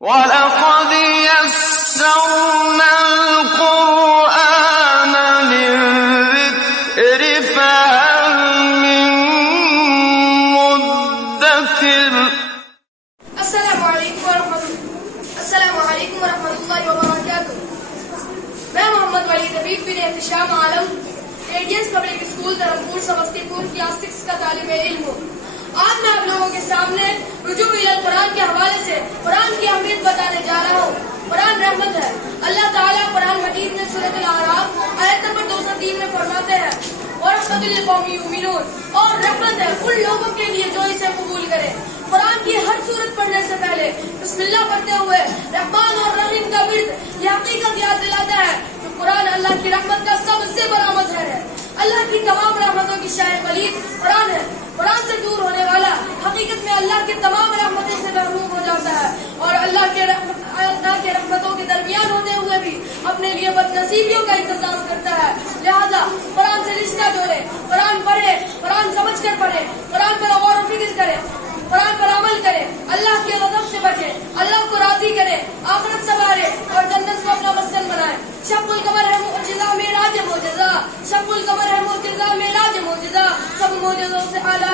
وَلَقَدْ يَسَّرْنَا الْقُرْآنَ لِلذِّكْرِ فَهَلْ مِن مُّدَّكِرٍ السلام علیکم ورحمۃ اللہ وبرکاتہ۔ میں محمد ولی طبیب بن احتشام عالم ریڈینس پبلک اسکول دھرمپور سمستی پور کلاس 6 کا طالب علم ہوں۔ آج میں آپ لوگوں کے سامنے رجوع الی القرآن کے حوالے سے قرآن کی اہمیت بتانے جا رہا ہوں۔ قرآن رحمت ہے۔ اللہ تعالیٰ قرآن مجید میں سورۃ الاعراف آیت نمبر 203 میں فرماتے ہیں وَرَحْمَةٌ لِّقَوْمٍ يُؤْمِنُونَ، اور رحمت ہے ان لوگوں کے لیے جو اسے قبول کرے۔ قرآن کی ہر سورت پڑھنے سے پہلے بسم اللہ پڑھتے ہوئے رحمان اور رحیم کا ورد یہ حقیقت یاد دلاتا ہے کہ قرآن اللہ کی رحمت کا سب سے بڑا مظہر ہے۔ اللہ کی تمام رحمتوں کی شاہ کلید قرآن ہے۔ قرآن سے دور ہونے والا حقیقت میں اللہ کی تمام رحمتوں سے محروم ہو جاتا ہے، اور اللہ کے رحمتوں کے درمیان ہوتے ہوئے بھی اپنے لیے بد نصیبیوں کا انتظام کرتا ہے۔ لہذا قرآن سے رشتہ جوڑے، قرآن پڑھے، قرآن سمجھ کر پڑھے، قرآن پر غور و فکر کرے، قرآن پر عمل کرے، اللہ کے غضب سے بچے، اللہ کو راضی کرے، آخرت سنوارے اور جنت کو اپنا مسکن بنائے۔ شب القمر ہے معجزہ، معراج معجزہ، شب القمر ہے معجزہ، معراج معجزہ، سب معجزوں سے اعلیٰ